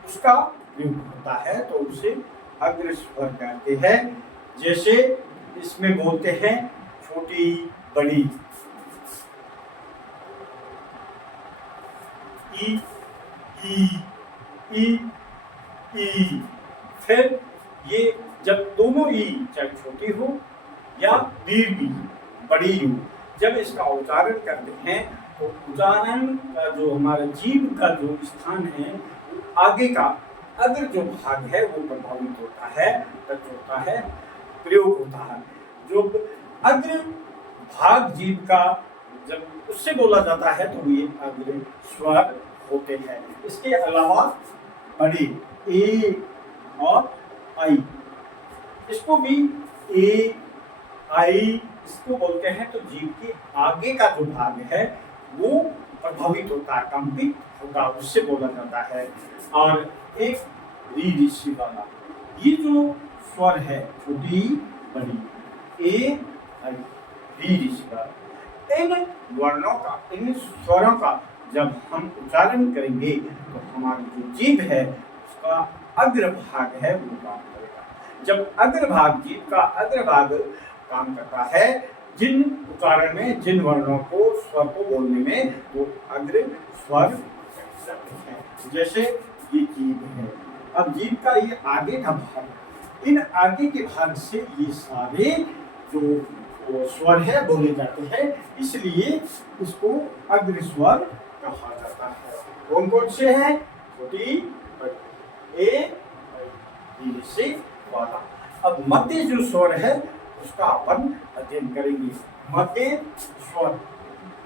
उसका प्रयोग होता है, तो उसे अग्र स्वर कहते हैं। जैसे इसमें बोलते हैं छोटी बड़ी, ई ई ई ई। फिर ये जब दोनों ई चाहे छोटी हो या दीर्घ बड़ी हो, जब इसका उच्चारण करते हैं तो उच्चारण का जो हमारा जीभ का जो स्थान है आगे का अग्र जो भाग है वो प्रभावित होता है, टच होता है, प्रयोग होता है। जो अग्र भाग जीभ का जब उससे बोला जाता है तो ये अग्र स्वर होते हैं। इसके अलावा बड़ी ए और आई, इसको भी ए आई इसको बोलते हैं, तो जीभ के आगे का जो भाग है वो प्रभावित होता है, कंपित होता है, उससे बोला जाता है। और एक री ऋषि वाला, ये जो स्वर है छोटी बड़ी ए आई री ऋषि वाला, इन वर्णों का, इन स्वरों का जब हम उच्चारण करेंगे तो हमारी जो जीभ है उसका अग्र भाग है वो काम करेगा। जब अग्र भाग, जीभ का अग्र भाग काम करता है जिन उच्चारण में, जिन वर्णों को, स्वर को बोलने में, वो अग्र स्वर कहते हैं। जैसे ये जीभ है, अब जीभ का ये आगे का भाग, इन आगे के भाग से ये सारे जो स्वर है बोले जाते हैं, इसलिए इसको अग्र स्वर कहा जाता है। कौन कौन से हैं, छोटी ए से वाला। अब मध्य जो स्वर है उसका अपन अध्ययन करेंगे। मध्य स्वर,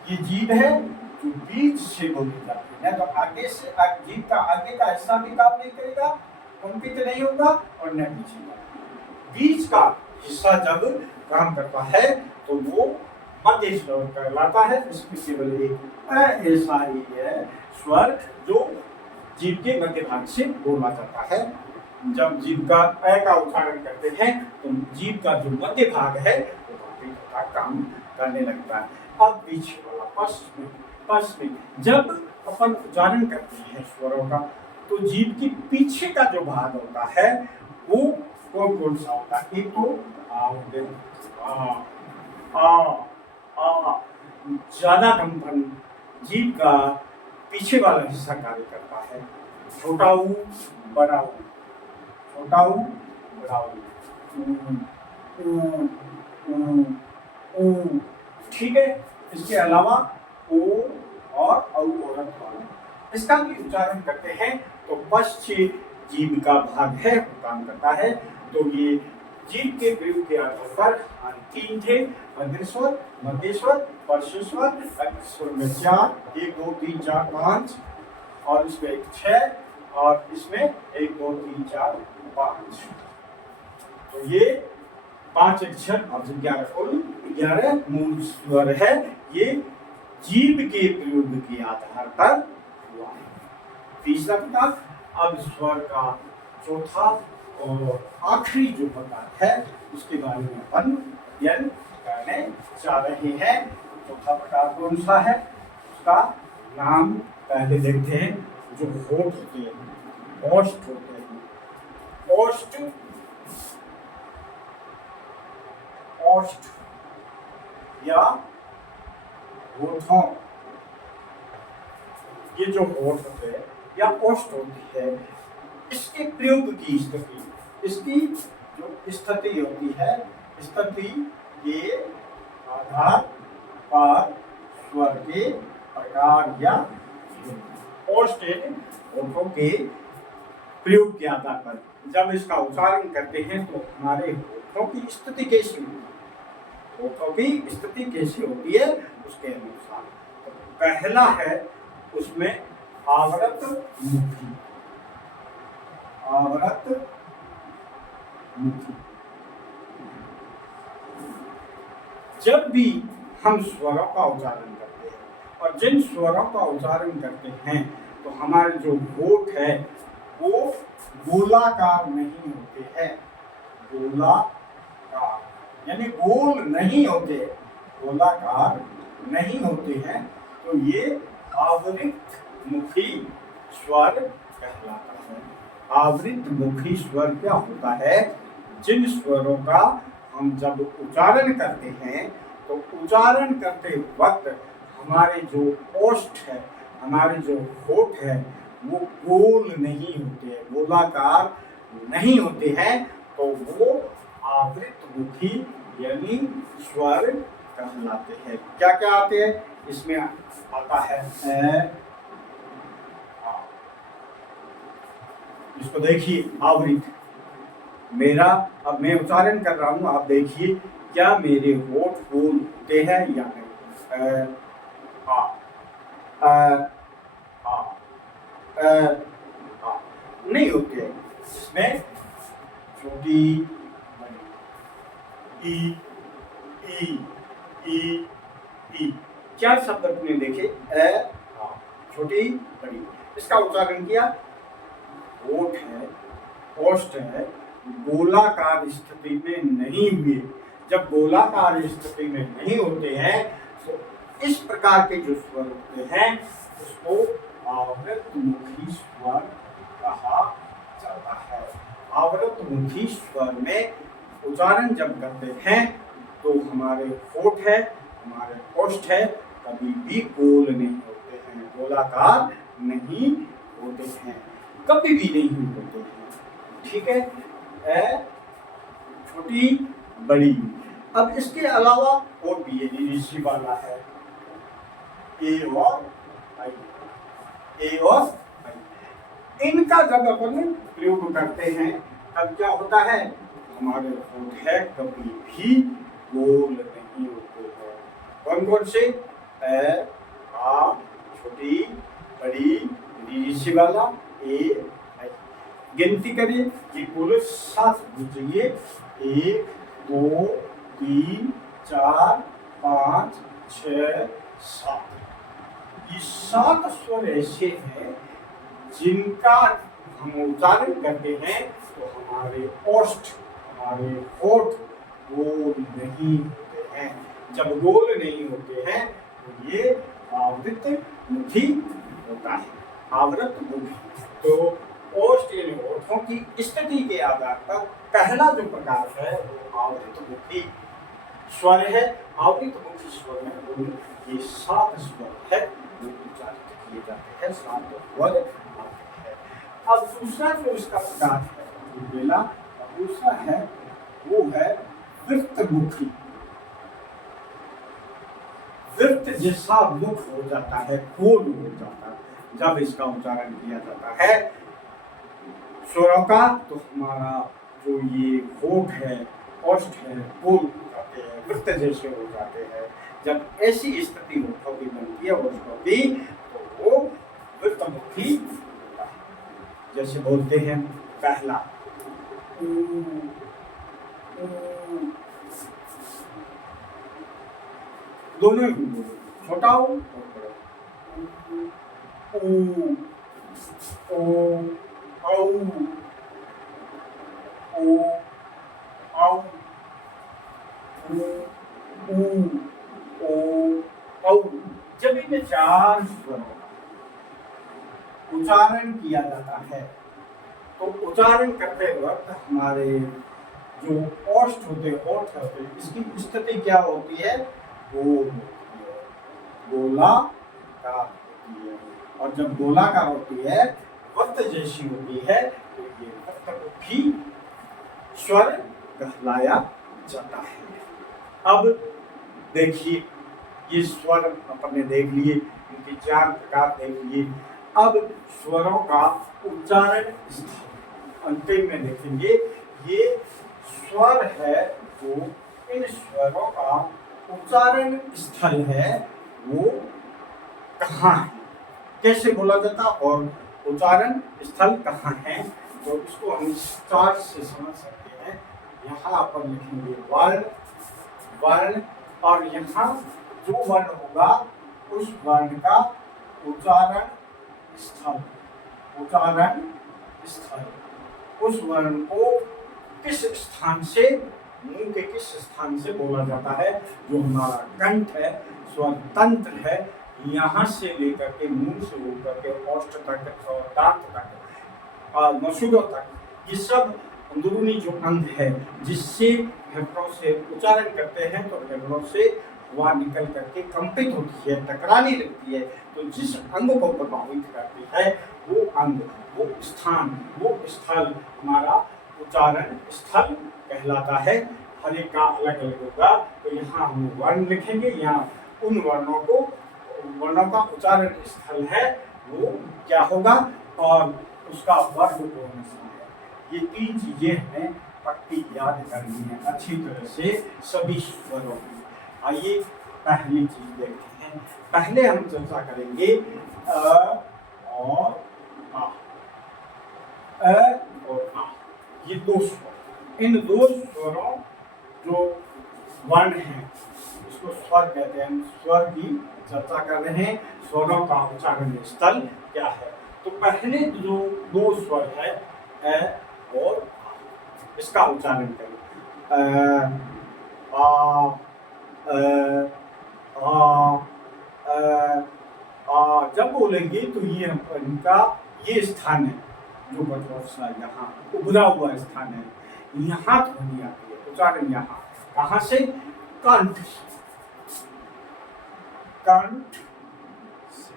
ये जीभ है जो बीच से बोली जाती है, तो आगे से जीभ का आगे का हिस्सा भी काम नहीं करेगा, कंपित नहीं होगा, और न पीछे का। बीच का हिस्सा जब काम करता है तो वो मध्य स्वर कहलाता है। इसमें केवल एक ऐसा ही है स्वर जो जीभ के मध्य भाग से बोला जाता है। जब जीभ का अ का उच्चारण करते हैं तो जीभ का जो मध्य भाग है वो बाकी का काम करने लगता है। अब पीछे वाला पश्चिमी जब अपन उच्चारण करते हैं स्वरों का तो जीभ के पीछे का जो भाग होता है वो कौन सा होता है? एक तो ज्यादा कंपन जीभ का पीछे वाला हिस्सा कार्य करता है। छोटा ऊ बड़ा ऊ, छोटा ऊ बड़ा ऊ, ठीक है। इसके अलावा ओ और औ औरत वाला इसका भी उच्चारण करते हैं तो पश्चिम जीभ का भाग है वो काम करता है। तो ये जीभ के प्रयोग के आधार पर तीन थे, मध्यस्वर, मध्यस्वर, परस्वर, अग्रस्वर में 4, 1 2 3 4 5 और इसमें एक 6 और इसमें 1 2 3 4 5। तो ये 5 अक्षर और 11 कुल 11 मूल स्वर है। ये जीभ के प्रयोग के आधार पर हुआ है। तीसरा प्रकार अब स्वर का चौथा और आखिरी जो प्रकार है उसके बारे में अपन अध्ययन करने जा रहे हैं। चौथा प्रकार कौन सा है उसका नाम पहले देखते हैं। जो होठ होते हैं, ओष्ठ होते हैं, ओष्ठ, ओष्ठ या होठों, ये जो होठ होते हैं या ओष्ठ होती है इसके प्रयोग की स्थिति, इसकी जो स्थिति होती है, स्थिति के आधार पर स्वर के प्रकार या ओष्ठ होठों के प्रयोग के आधार पर जब इसका उच्चारण करते हैं तो हमारे होठों की स्थिति कैसी होती है, होठों की स्थिति कैसी होती है उसके अनुसार। तो पहला है उसमें आवृत मुखी, आवृत मुखी। जब भी हम स्वरों का उच्चारण करते हैं और जिन स्वरों का उच्चारण करते हैं तो हमारे जो होठ है वो गोलाकार नहीं होते हैं, गोलाकार यानी गोल नहीं होते, गोलाकार नहीं होते हैं। तो ये आवृत मुखी स्वर कहलाता है। आवृत मुखी स्वर क्या होता है? जिन स्वरों का हम जब उच्चारण करते हैं तो उच्चारण करते वक्त हमारे जो ओष्ठ है, हमारे जो होठ है वो गोल नहीं होते हैं, गोलाकार नहीं होते हैं। तो वो आवृत मुखी यानी स्वर कहलाते हैं। क्या क्या आते हैं इसमें? आता है इसको देखिए आवृत, मेरा अब मैं उच्चारण कर रहा हूं, आप देखिए क्या मेरे होठ गोल होते हैं या नहीं? आ आ आ आ नहीं होते। इसमें छोटी ई ई ई ई चार शब्द अपने देखे, छोटी बड़ी, इसका उच्चारण किया। होठ है, ओष्ठ है, गोलाकार स्थिति में नहीं हुए। जब गोलाकार स्थिति में नहीं होते हैं तो इस प्रकार के जो स्वर होते हैं उसको आवृत मुखी स्वर कहा जाता है। आवृत मुखी स्वर में उच्चारण जब करते हैं तो हमारे होठ है, हमारे ओष्ठ है, कभी भी गोल नहीं होते हैं, गोलाकार नहीं होते हैं, कभी भी नहीं होते हैं। ठीक है, छोटी बड़ी। अब इसके अलावा और भी ये ऋषि वाला है, ए और आई, ए और आई। इनका जब अपन प्रयोग करते हैं तब क्या होता है? हमारे होठ है कभी भी गोल नहीं होते हैं। कौन कौन से? आ, छोटी बड़ी, ऋषि वाला, ए आई। गिनती करिए, ये कुल 7 होनी चाहिए। 1 2 3 4 5 6 7। ये 7 स्वर ऐसे हैं जिनका हम उच्चारण करते हैं तो हमारे ओष्ठ, हमारे होठ गोल नहीं होते हैं। जब गोल नहीं होते हैं तो ये आवृत मुखी होता है, आवृत मुखी। तो ओष्ठ यानी होठों की स्थिति के आधार पर पहला जो प्रकार है वो आवृत मुखी स्वर है। आवृत मुखी स्वर में ये 7 स्वर है जो उच्चारित किए जाते हैं, 7 स्वर आते हैं। अब दूसरा जो इसका प्रकार है बेला, दूसरा है वो है वृत्तमुखी। वृत्त जैसा मुख हो जाता है, गोल हो जाता है जब इसका उच्चारण किया जाता है स्वरों का, तो हमारा जो ये होठ है, ओष्ठ है, गोल हो जाते हैं, वृत्त जैसे हो जाते हैं। जब ऐसी स्थिति होठों की बनती है ओष्ठों की तो वो वृत्तमुखी होता है। जैसे बोलते हैं पहला दोनों ही छोटा हो और बड़ा ओ ओ औ ओ औ ओ औ। जब इन 4 स्वरों का उच्चारण किया जाता है तो उच्चारण करते वक्त हमारे जो ओष्ठ होते हैं, ओठ होते हैं, इसकी स्थिति क्या होती है? गोल होती है, गोलाकार होती है। और जब गोलाकार होती है, वृत्त जैसी होती है, तो ये वृत्तमुखी स्वर कहलाया जाता है। अब देखिए ये स्वर अपन ने देख लिए, इनके 4 प्रकार देख लिए। अब स्वरों का उच्चारण स्थान अंतिम में देखेंगे। ये स्वर है जो इन स्वरों का उच्चारण स्थल है वो कहाँ है, कैसे बोला जाता और उच्चारण स्थल कहाँ है, तो इसको हम चार्ट से समझ सकते हैं। यहाँ पर लिखेंगे वर्ण, वर्ण, और यहाँ जो वर्ण होगा उस वर्ण का उच्चारण स्थल, उच्चारण स्थल। उस वर्ण को किस स्थान से, मुंह के किस स्थान से बोला जाता है, जो हमारा कंठ है, स्वर तंत्र है, यहाँ से लेकर के मुंह से होकर के ओष्ठ तक और दांत तक, मसूड़ों तक, ये सब अंदरूनी जो अंग है जिससे फेफड़ों से उच्चारण करते हैं, तो फेफड़ों से हवा निकल करके कंपित होती है, टकराने लगती है, तो जिस अंग को प्रभावित करती है वो अंग, वो स्थान, वो स्थल हमारा उच्चारण स्थल कहलाता है। हर एक का अलग अलग होगा। तो यहाँ हम वर्ण लिखेंगे, यहाँ उन वर्णों को, वर्णों का उच्चारण स्थल है वो क्या होगा और उसका वर्ग कौन सा है। ये 3 चीजें हैं, पक्की याद करनी है अच्छी तरह से सभी स्वरों की। आइए पहली चीज देखते हैं। पहले हम चर्चा करेंगे अ और आ, अ और आ, ये 2 स्वर। इन 2 स्वरों जो वर्ण है इसको स्वर कहते हैं। स्वर की चर्चा कर रहे हैं, स्वरों का उच्चारण स्थल क्या है। तो पहले जो 2 स्वर है अ और आ, इसका उच्चारण करें। जब बोलेंगे तो ये इनका ये स्थान है जो बचौसा यहाँ उभरा हुआ स्थान है, यहाँ ध्वनि आती है, उच्चारण यहाँ कहाँ से, कंठ से, कंठ से,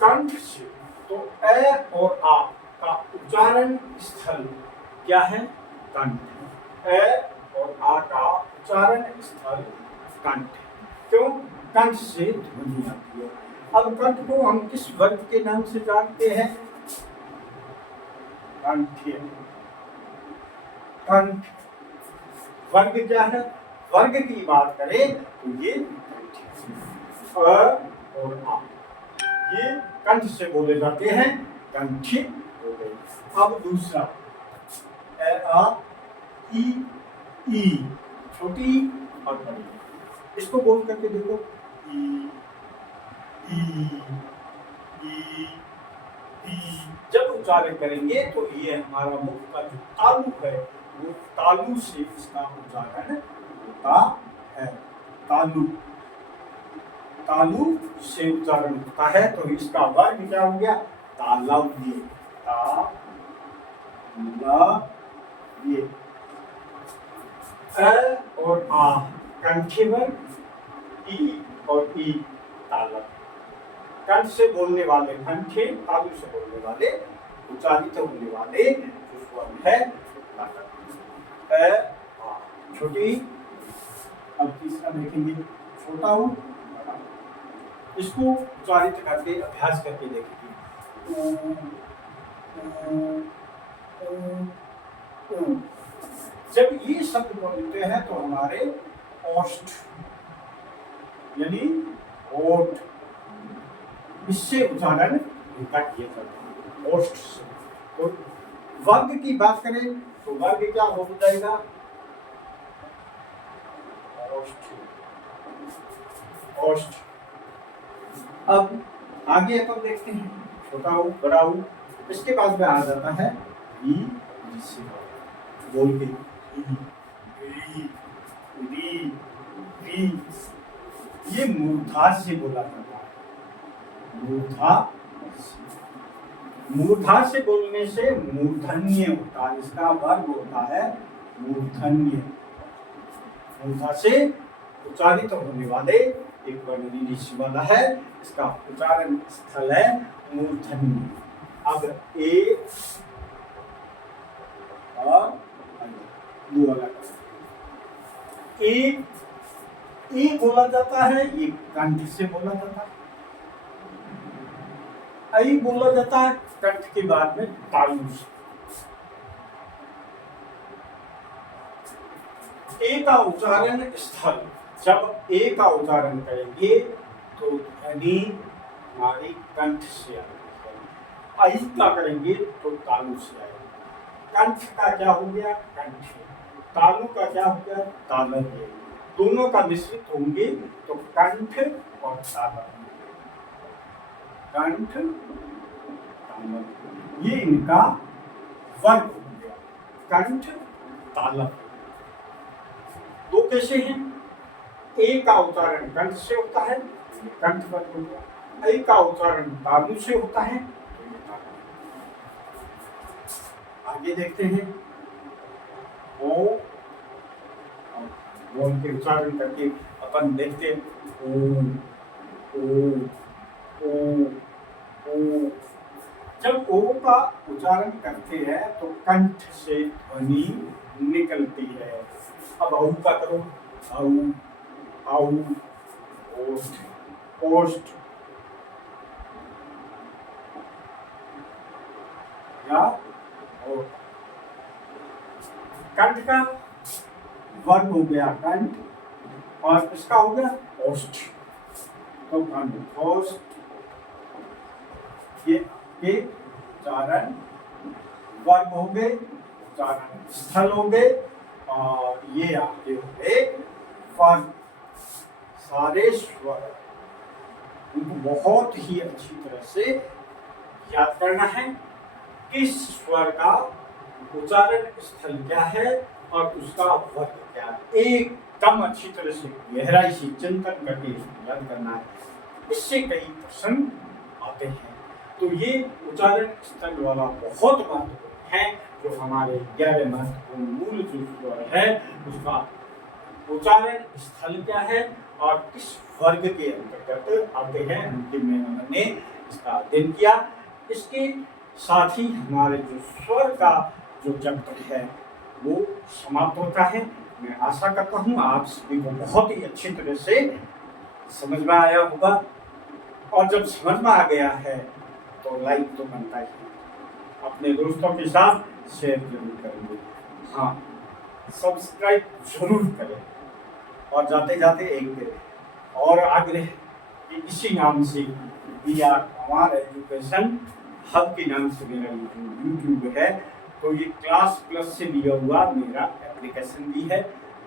कंठ से। तो अ और आ का उच्चारण स्थल क्या है, कंठ। अ और आ का उच्चारण स्थल कंठ। क्यों, कंठ से ध्वनि आती है। अब कंठ को हम किस वर्ग के नाम से जानते हैं, कंठीय। कंठ वर्ग क्या है, वर्ग की बात करें तो ये अ और आ ये कंठ से बोले जाते हैं। कंठ हो गई। अब दूसरा ए आ ई छोटी और बड़ी, इसको बोल करके देखो ई ई ई ई। जब उच्चारण करेंगे तो ये हमारा मुख का जो तालु है वो तालु से इसका उच्चारण होता है। तालु तालु से उच्चारण होता है। तो इसका वर्ग क्या हो गया? तालव्य। तालव्य। अ और आ कंठीवर, ई और ई तालव्य। कंठ से बोलने वाले कंठे, तालु से बोलने वाले, उच्चारित होने वाले जो स्वर है तालव्य। अ आ छोटी। अब तीसरा देखेंगे छोटा ऊ। इसको उच्चारित करके अभ्यास करके देखेंगे। ऊ ऊ ऊ ऊ। जब ये शब्द बोलते हैं तो हमारे ओष्ठ यानी ओठ, इससे उच्चारण इनका किया जाता है ओष्ठ से। तो वर्ग की बात करें तो वर्ग क्या हो जाएगा? ओष्ठ ओष्ठ। अब आगे अपन देखते हैं छोटा ऊ बड़ा ऊ। इसके बाद में आ जाता है ई, जिससे बोल के ये मूर्धा से बोला जाता है। मूर्धा से बोलने से मूर्धन्य होता है। इसका वर्ग होता है मूर्धन्य। मूर्धा से उच्चारित होने वाले एक वर्ण वाला है। इसका उच्चारण स्थल है मूर्धन्य। अब ए और दो अलग एक ई बोला जाता है, ये कंठ से बोला जाता है। आई बोला जाता है कंठ के बाद में तालु से। ए का उच्चारण स्थल, जब ए का उच्चारण करेंगे तो ध्वनि हमारी कंठ से आएगी। आई का करेंगे तो तालु से आएगी। कंठ का क्या हो गया? कंठ। तालु का क्या हो गया? तालव्य। दोनों का मिश्रित होंगे तो कंठ और तालव्य। कंठ तालव्य, ये इनका वर्ग हो गया। कंठ तालव्य। दो कैसे हैं? ए का उच्चारण कंठ से होता है, कंठ वर्ग हो गया। ऐ का उच्चारण तालु से होता है। आगे देखते हैं ओ के उच्चारण करके अपन देखते हैं ओ ओ ओ ओ। जब ओ का उच्चारण करते हैं तो कंठ से ध्वनि निकलती है। अब औ का करो, औ औ ओष्ठ ओष्ठ या और कंठ का वर्ग हो गया कंठ और इसका हो गया ओष्ठ। तो कंठ ओष्ठ, ये उच्चारण वर्ग हो गए, उच्चारण स्थल हो गए और ये आपके हो गए वर्ग। सारे स्वर उनको बहुत ही अच्छी तरह से याद करना है। किस स्वर का उच्चारण स्थल क्या है और उसका वर्ग क्या है, एकदम अच्छी तरह से गहराई से चिंतन करके इसको याद करना है। इससे कई प्रश्न आते हैं। तो ये उच्चारण स्थल वाला बहुत महत्वपूर्ण है। जो हमारे 11 महत्वपूर्ण मूल जो स्वर है उसका उच्चारण स्थल क्या है और किस वर्ग के अंतर्गत आते हैं, अंतिम में हमने इसका अध्ययन किया। इसके साथ ही हमारे जो स्वर का जो चैप्टर है वो समाप्त होता है। मैं आशा करता हूँ आप सभी को बहुत ही अच्छी तरह से समझ में आया होगा। और जब समझ में आ गया है तो लाइक तो बनता ही, अपने दोस्तों के साथ शेयर जरूर करेंगे। हाँ, सब्सक्राइब जरूर करें। और जाते जाते एक और आग्रह कि इसी नाम से BR Pawar एजुकेशन हब के नाम से मेरा यूट्यूब है। तो ये क्लास प्लस से लिया हुआ मेरा एप्लीकेशन भी है,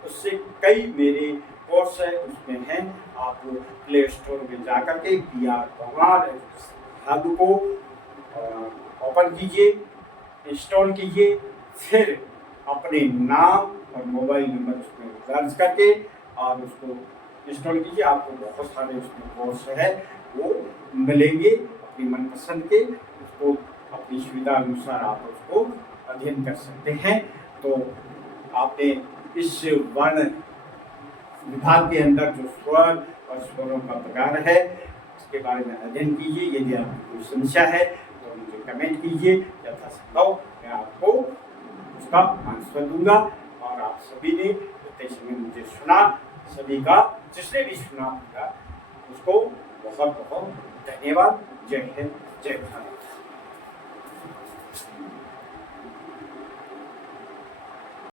उससे कई मेरे कोर्स है उसमें हैं। आप प्ले स्टोर में जा कर के PR पवार हब को ओपन कीजिए, इंस्टॉल कीजिए, फिर अपने नाम और मोबाइल नंबर उसमें दर्ज करके और उसको इंस्टॉल कीजिए। आपको बहुत सारे उसमें कोर्स है वो मिलेंगे अपनी मनपसंद के, उसको अपनी सुविधा अनुसार आप उसको अध्ययन कर सकते हैं। तो आपने इस वर्ण विभाग के अंदर जो स्वर और स्वरों का प्रकार है इसके बारे में अध्ययन कीजिए। यदि आपकी कोई समस्या है तो मुझे कमेंट कीजिए, यथासंभव मैं आपको उसका आंसर दूंगा। और आप सभी ने जितने समय मुझे सुना, सभी का जिसने भी सुना होगा उसको बहुत बहुत धन्यवाद। जय हिंद, जय भारत।